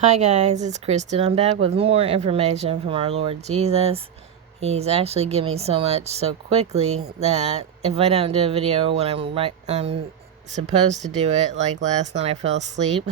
Hi guys, it's Kristen. I'm back with more information from our Lord Jesus. He's actually given me so much so quickly that if I don't do a video when I'm supposed to do it, like last night I fell asleep.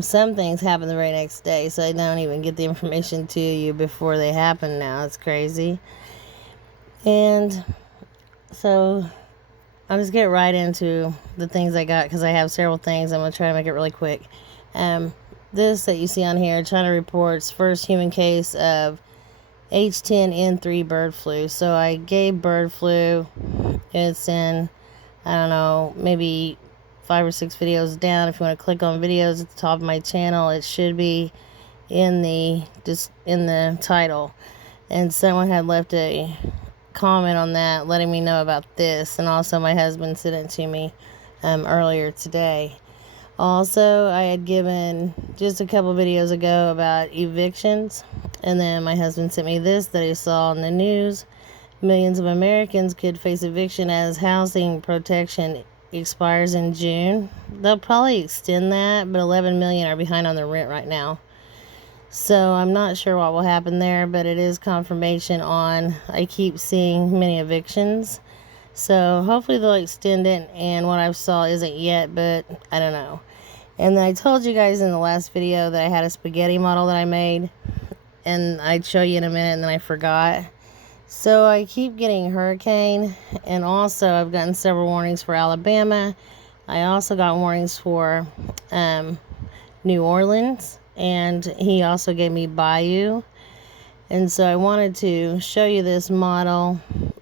Some things happen the very next day, so I don't even get the information to you before they happen now. It's crazy. And so I'll just get right into the things I got because I have several things. I'm going to try to make it really quick. This that you see on here, China reports first human case of H10N3 bird flu. So I gave bird flu. It's in, I don't know, maybe 5 or 6 videos down. If you want to click on videos at the top of my channel, it should be in the title. And someone had left a comment on that letting me know about this, and also my husband sent it to me earlier today. Also, I had given just a couple videos ago about evictions, and then my husband sent me this that he saw in the news. Millions of Americans could face eviction as housing protection expires in June. They'll probably extend that, but 11 million are behind on their rent right now. So I'm not sure what will happen there, but it is confirmation on, I keep seeing many evictions. So hopefully they'll extend it, and what I saw isn't yet, but I don't know. And then I told you guys in the last video that I had a spaghetti model that I made, and I'd show you in a minute, and then I forgot. So I keep getting hurricane, and also I've gotten several warnings for Alabama. I also got warnings for New Orleans, and he also gave me Bayou. And so I wanted to show you this model.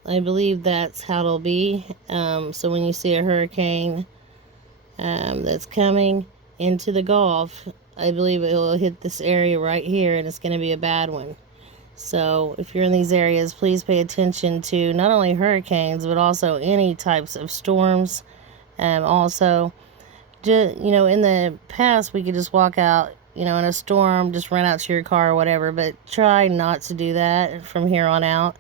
I believe that's how it'll be. So when you see a hurricane that's coming into the Gulf, I believe it will hit this area right here, and it's going to be a bad one. So if you're in these areas, please pay attention to not only hurricanes, but also any types of storms. Also, in the past, we could just walk out, in a storm, just run out to your car or whatever, but try not to do that from here on out.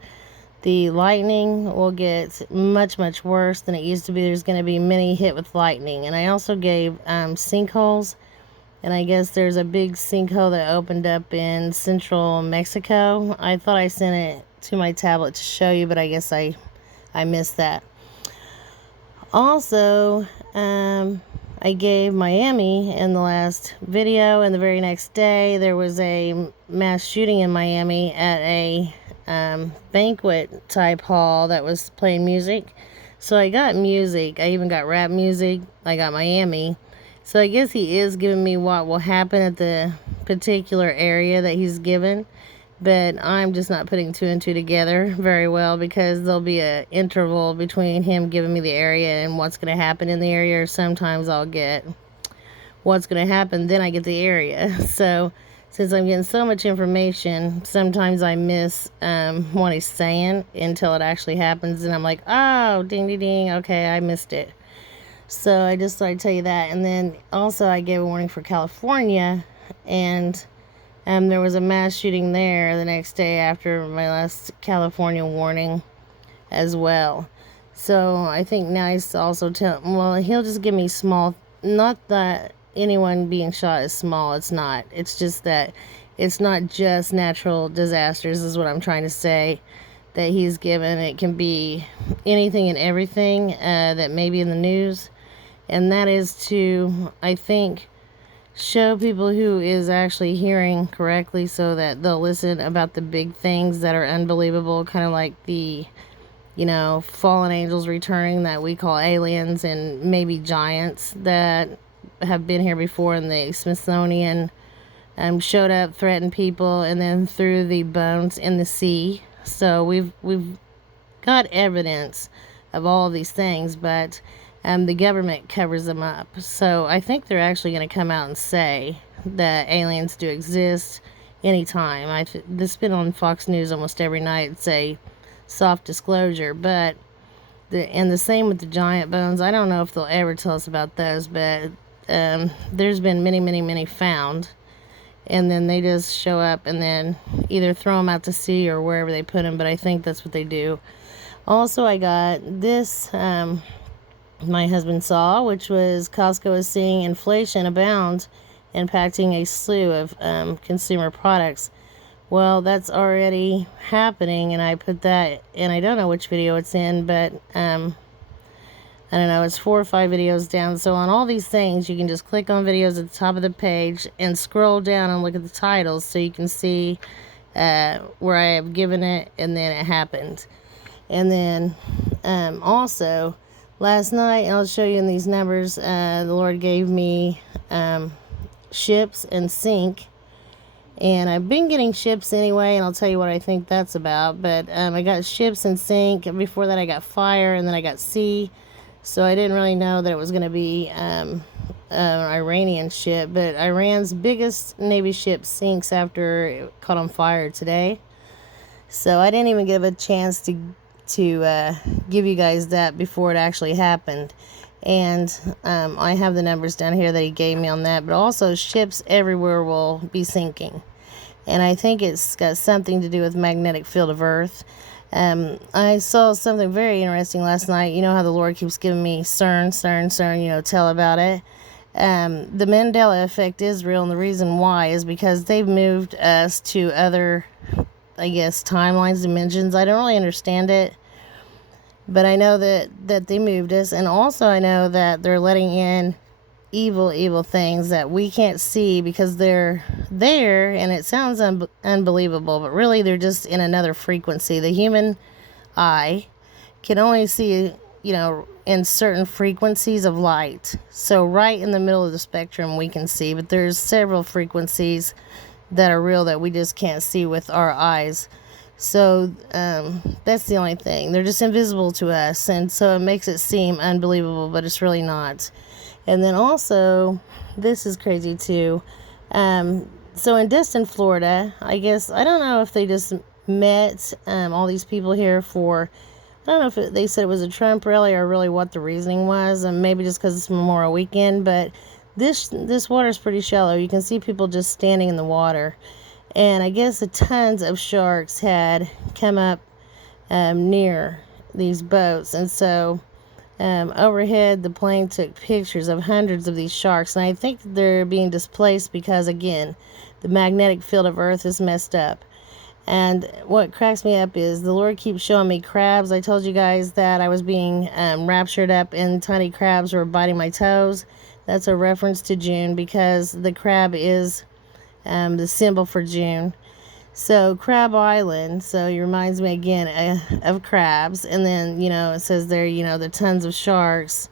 The lightning will get much, much worse than it used to be. There's going to be many hit with lightning. And I also gave sinkholes. And I guess there's a big sinkhole that opened up in central Mexico. I thought I sent it to my tablet to show you, but I guess I missed that. Also, I gave Miami in the last video, and the very next day there was a mass shooting in Miami at a banquet type hall that was playing music. So I got music. I even got rap music. I got Miami. So I guess he is giving me what will happen at the particular area that he's given. But I'm just not putting 2 and 2 together very well, because there'll be an interval between him giving me the area and what's going to happen in the area. Or sometimes I'll get what's going to happen, then I get the area. So since I'm getting so much information, sometimes I miss what he's saying until it actually happens, and I'm like, oh, ding, ding, ding, okay, I missed it. So I just thought I'd tell you that. And then also I gave a warning for California, and there was a mass shooting there the next day after my last California warning as well. So I think now he's also he'll just give me small, not that anyone being shot is small, it's not. It's just that it's not just natural disasters is what I'm trying to say that he's given. It can be anything and everything that may be in the news. And that is to, I think, show people who is actually hearing correctly so that they'll listen about the big things that are unbelievable, kind of like the, fallen angels returning that we call aliens, and maybe giants that have been here before in the Smithsonian showed up, threatened people, and then threw the bones in the sea. So we've got evidence of all of these things, but the government covers them up. So I think they're actually going to come out and say that aliens do exist anytime. This has been on Fox News almost every night. It's a soft disclosure, but the same with the giant bones. I don't know if they'll ever tell us about those, but there's been many, many, many found, and then they just show up and then either throw them out to sea or wherever they put them, but I think that's what they do. Also, I got this my husband saw, which was Costco is seeing inflation abound impacting a slew of consumer products. Well, that's already happening, and I put that in. I don't know which video it's in, but I don't know, it's 4 or 5 videos down. So on all these things, you can just click on videos at the top of the page and scroll down and look at the titles so you can see where I have given it and then it happened. And then also last night, I'll show you in these numbers, the Lord gave me ships and sink. And I've been getting ships anyway, and I'll tell you what I think that's about. But I got ships and sink. Before that I got fire, and then I got sea. So I didn't really know that it was going to be an Iranian ship. But Iran's biggest Navy ship sinks after it caught on fire today. So I didn't even give a chance to give you guys that before it actually happened. And I have the numbers down here that he gave me on that. But also ships everywhere will be sinking. And I think it's got something to do with magnetic field of Earth. I saw something very interesting last night. You know how the Lord keeps giving me CERN, tell about it. The Mandela effect is real, and the reason why is because they've moved us to other, I guess, timelines, dimensions. I don't really understand it, but I know that they moved us, and also I know that they're letting in evil things that we can't see because they're there, and it sounds unbelievable, but really they're just in another frequency. The human eye can only see, in certain frequencies of light. So right in the middle of the spectrum we can see, but there's several frequencies that are real that we just can't see with our eyes. So that's the only thing. They're just invisible to us, and so it makes it seem unbelievable, but it's really not. And then also, this is crazy too. So in Destin, Florida, I guess, I don't know if they just met all these people here for, I don't know if they said it was a Trump rally or really what the reasoning was, and maybe just because it's Memorial Weekend, but this water is pretty shallow. You can see people just standing in the water. And I guess tons of sharks had come up near these boats, and so overhead the plane took pictures of hundreds of these sharks, and I think they're being displaced because, again, the magnetic field of Earth is messed up. And what cracks me up is the Lord keeps showing me crabs. I told you guys that I was being raptured up and tiny crabs were biting my toes. That's a reference to June because the crab is the symbol for June. So Crab Island, so it reminds me again of crabs. And then, it says there, there are tons of sharks.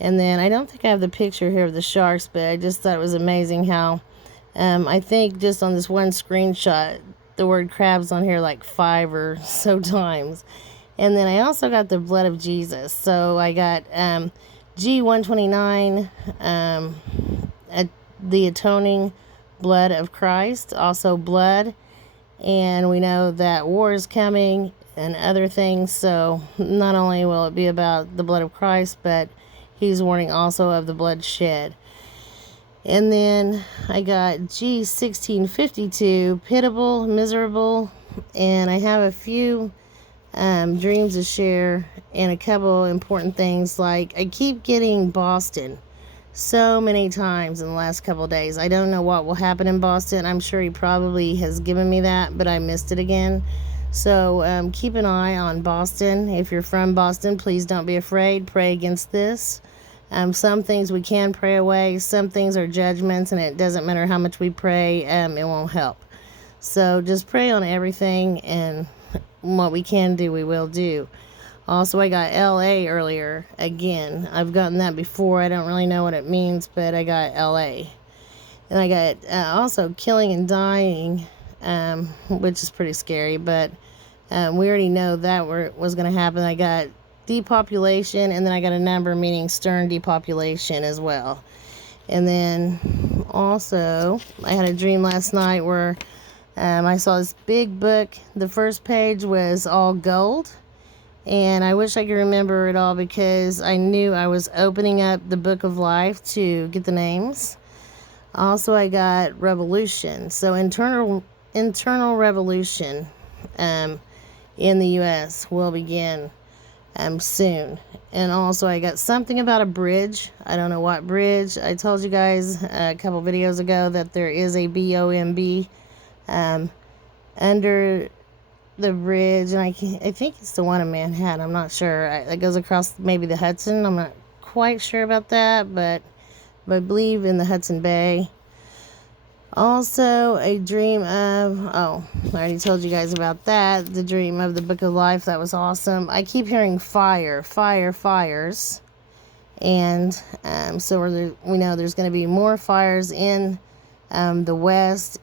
And then I don't think I have the picture here of the sharks, but I just thought it was amazing how I think just on this one screenshot, the word crabs on here like 5 or so times. And then I also got the blood of Jesus. So I got G129, the atoning blood of Christ, also blood. And we know that war is coming and other things. So not only will it be about the blood of Christ, but he's warning also of the blood shed. And then I got G1652, pitiable, miserable. And I have a few dreams to share and a couple important things. Like I keep getting Boston so many times in the last couple of days. I don't know what will happen in Boston. I'm sure he probably has given me that, but I missed it again. So keep an eye on Boston. If you're from Boston, please don't be afraid. Pray against this. Some things we can pray away. Some things are judgments, and it doesn't matter how much we pray, it won't help. So just pray on everything, and what we can do, we will do. Also, I got LA earlier again. I've gotten that before. I don't really know what it means, but I got LA. And I got also killing and dying, which is pretty scary, but we already know that was going to happen. I got depopulation, and then I got a number meaning stern depopulation as well. And then also, I had a dream last night where I saw this big book. The first page was all gold. And I wish I could remember it all because I knew I was opening up the book of life to get the names. Also, I got revolution. So internal revolution in the U.S. will begin. soon. And also I got something about a bridge. I don't know what bridge. I told you guys a couple videos ago that there is a BOMB under the bridge, and I think it's the one in Manhattan. I'm not sure. It goes across maybe the Hudson. I'm not quite sure about that, but I believe in the Hudson Bay. Also, a dream of, I already told you guys about that. The dream of the Book of Life. That was awesome. I keep hearing fires. And so we know there's going to be more fires in the West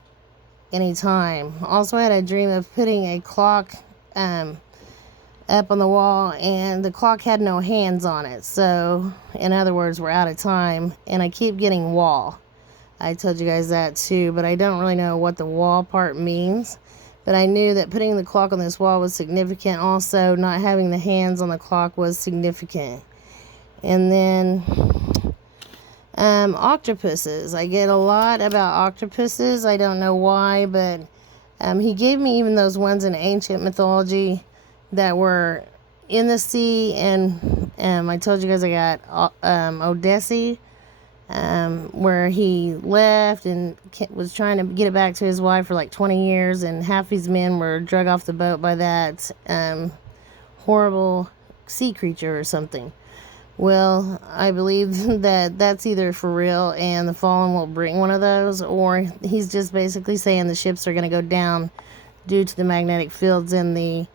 anytime. Also, I had a dream of putting a clock up on the wall, and the clock had no hands on it. So, in other words, we're out of time. And I keep getting wall. I told you guys that too, but I don't really know what the wall part means. But I knew that putting the clock on this wall was significant. Also, not having the hands on the clock was significant. And then octopuses. I get a lot about octopuses. I don't know why, but he gave me even those ones in ancient mythology that were in the sea. And I told you guys I got Odyssey. Where he left and was trying to get it back to his wife for like 20 years, and half his men were drug off the boat by that horrible sea creature or something. Well, I believe that that's either for real and the Fallen will bring one of those, or he's just basically saying the ships are going to go down due to the magnetic fields in the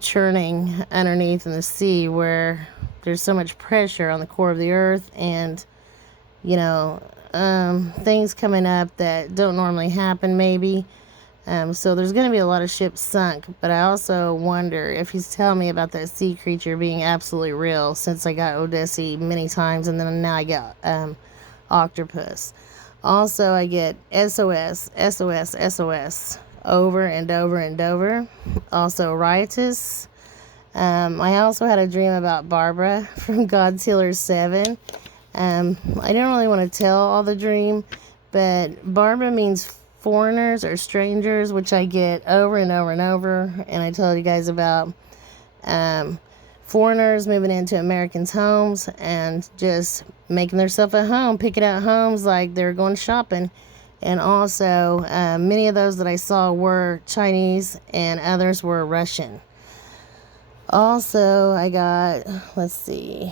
churning underneath in the sea, where there's so much pressure on the core of the earth, and things coming up that don't normally happen maybe. So there's going to be a lot of ships sunk, but I also wonder if he's telling me about that sea creature being absolutely real, since I got Odyssey many times, and then now I got octopus. Also, I get SOS over and over and over. Also, riotous. I also had a dream about Barbara from God's Healers 7. I don't really want to tell all the dream, but Barbara means foreigners or strangers, which I get over and over and over. And I told you guys about foreigners moving into Americans' homes and just making themselves at home, picking out homes like they're going shopping. And also, many of those that I saw were Chinese and others were Russian. Also, I got, let's see,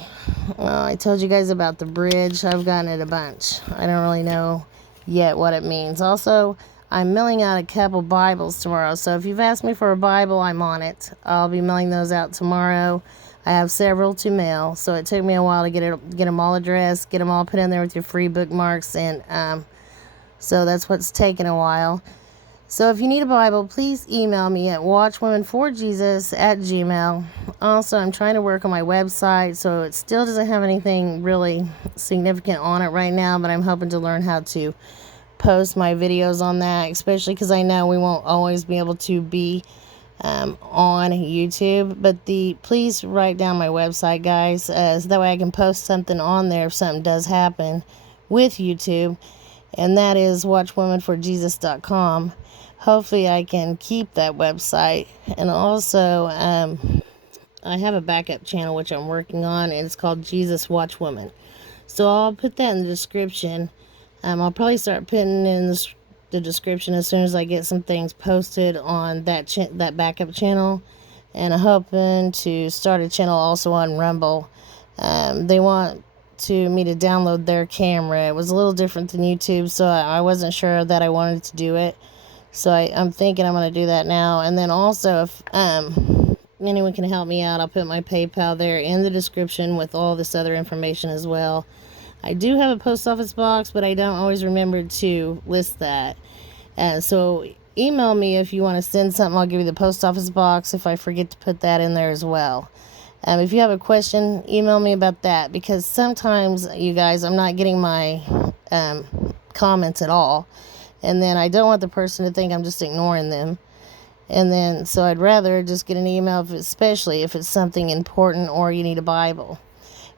I told you guys about the bridge. I've gotten it a bunch. I don't really know yet what it means. Also, I'm mailing out a couple Bibles tomorrow. So if you've asked me for a Bible, I'm on it. I'll be mailing those out tomorrow. I have several to mail. So it took me a while to get them all addressed, get them all put in there with your free bookmarks. And so that's what's taken a while. So if you need a Bible, please email me at watchwomanforjesus@gmail. Also, I'm trying to work on my website, so it still doesn't have anything really significant on it right now, but I'm hoping to learn how to post my videos on that, especially because I know we won't always be able to be on YouTube. But please write down my website, guys, so that way I can post something on there if something does happen with YouTube, and that is watchwomanforjesus.com. Hopefully I can keep that website. And also, I have a backup channel which I'm working on, and it's called Jesus Watchwoman. So I'll put that in the description. I'll probably start putting in the description as soon as I get some things posted on that backup channel. And I'm hoping to start a channel also on Rumble. They want me to download their camera. It was a little different than YouTube, so I wasn't sure that I wanted to do it. So I'm thinking I'm going to do that now. And then also, if anyone can help me out, I'll put my PayPal there in the description with all this other information as well. I do have a post office box, but I don't always remember to list that. So email me if you want to send something. I'll give you the post office box if I forget to put that in there as well. If you have a question, email me about that, because sometimes, you guys, I'm not getting my comments at all. And then I don't want the person to think I'm just ignoring them. And then, so I'd rather just get an email, especially if it's something important or you need a Bible.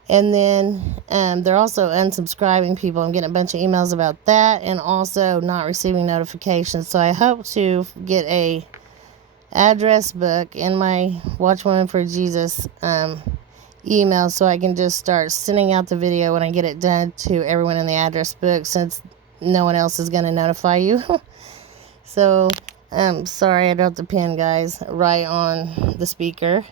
And then they're also unsubscribing people. I'm getting a bunch of emails about that, and also not receiving notifications. So I hope to get a address book in my Watch Woman for Jesus email, so I can just start sending out the video when I get it done to everyone in the address book, since no one else is going to notify you. So sorry I dropped the pen, guys, right on the speaker.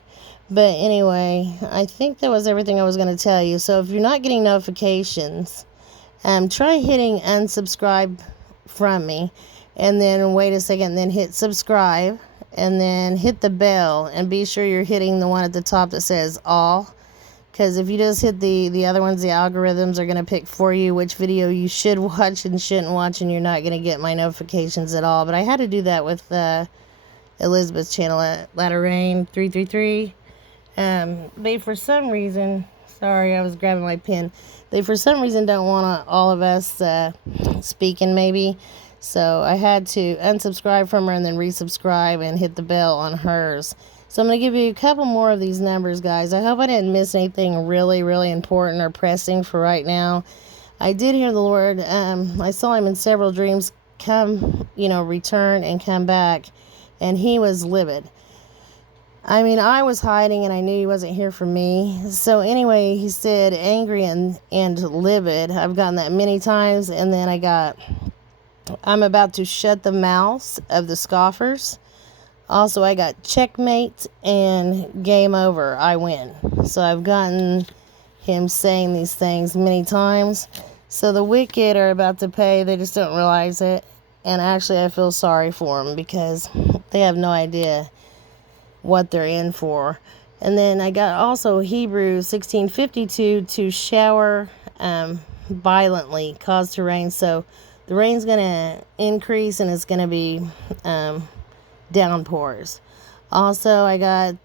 But anyway, I think that was everything I was going to tell you. So if you're not getting notifications, try hitting unsubscribe from me, and then wait a second, then hit subscribe, and then hit the bell, and be sure you're hitting the one at the top that says all, because if you just hit the other ones, the algorithms are going to pick for you which video you should watch and shouldn't watch, and you're not going to get my notifications at all. But I had to do that with Elizabeth's channel at Latter Rain 333. They, for some reason, sorry, I was grabbing my pen. They, for some reason, don't want all of us speaking, maybe. So I had to unsubscribe from her and then resubscribe and hit the bell on hers. So I'm going to give you a couple more of these numbers, guys. I hope I didn't miss anything really, really important or pressing for right now. I did hear the Lord. I saw him in several dreams come, return and come back. And he was livid. I mean, I was hiding and I knew he wasn't here for me. So anyway, he said angry and livid. I've gotten that many times. And then I'm about to shut the mouths of the scoffers. Also, I got checkmate and game over. I win. So I've gotten him saying these things many times. So the wicked are about to pay. They just don't realize it. And actually, I feel sorry for them because they have no idea what they're in for. And then I got also Hebrews 16:52, to shower violently, cause to rain. So the rain's going to increase, and it's going to be downpours. Also, I got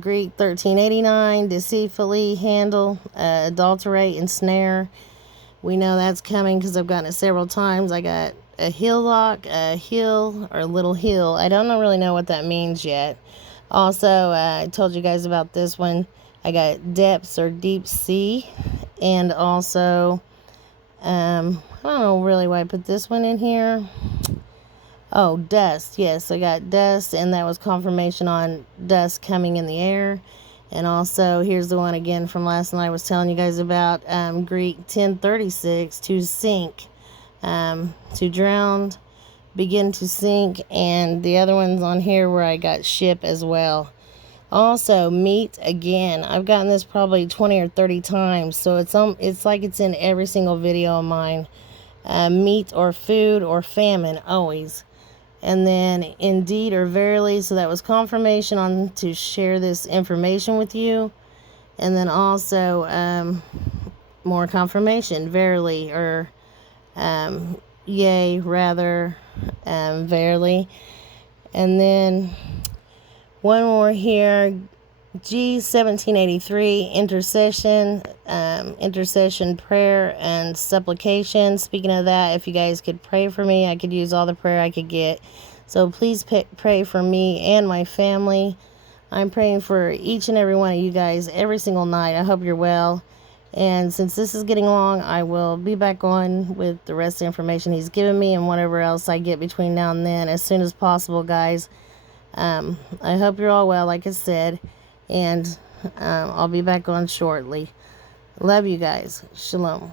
Greek 1389, deceitfully handle, adulterate, and snare. We know that's coming because I've gotten it several times. I got a heel lock, a heel, or little heel. I don't really know what that means yet. Also, I told you guys about this one. I got depths, or deep sea. And also, I don't know really why I put this one in here. Oh, dust. Yes, I got dust, and that was confirmation on dust coming in the air. And also, here's the one again from last night I was telling you guys about. Greek 1036, to sink, to drown, begin to sink. And the other one's on here where I got ship as well. Also, meet again. I've gotten this probably 20 or 30 times, so it's like it's in every single video of mine. Meat or food or famine, always. And then indeed or verily, so that was confirmation on to share this information with you. And then also more confirmation, verily, or yea, rather, verily. And then one more here, G1783, intercession, prayer, and supplication. Speaking of that, if you guys could pray for me, I could use all the prayer I could get. So please pray for me and my family. I'm praying for each and every one of you guys every single night. I hope you're well. And since this is getting long, I will be back on with the rest of the information he's given me and whatever else I get between now and then as soon as possible, guys. I hope you're all well, like I said. And I'll be back on shortly. Love you guys. Shalom.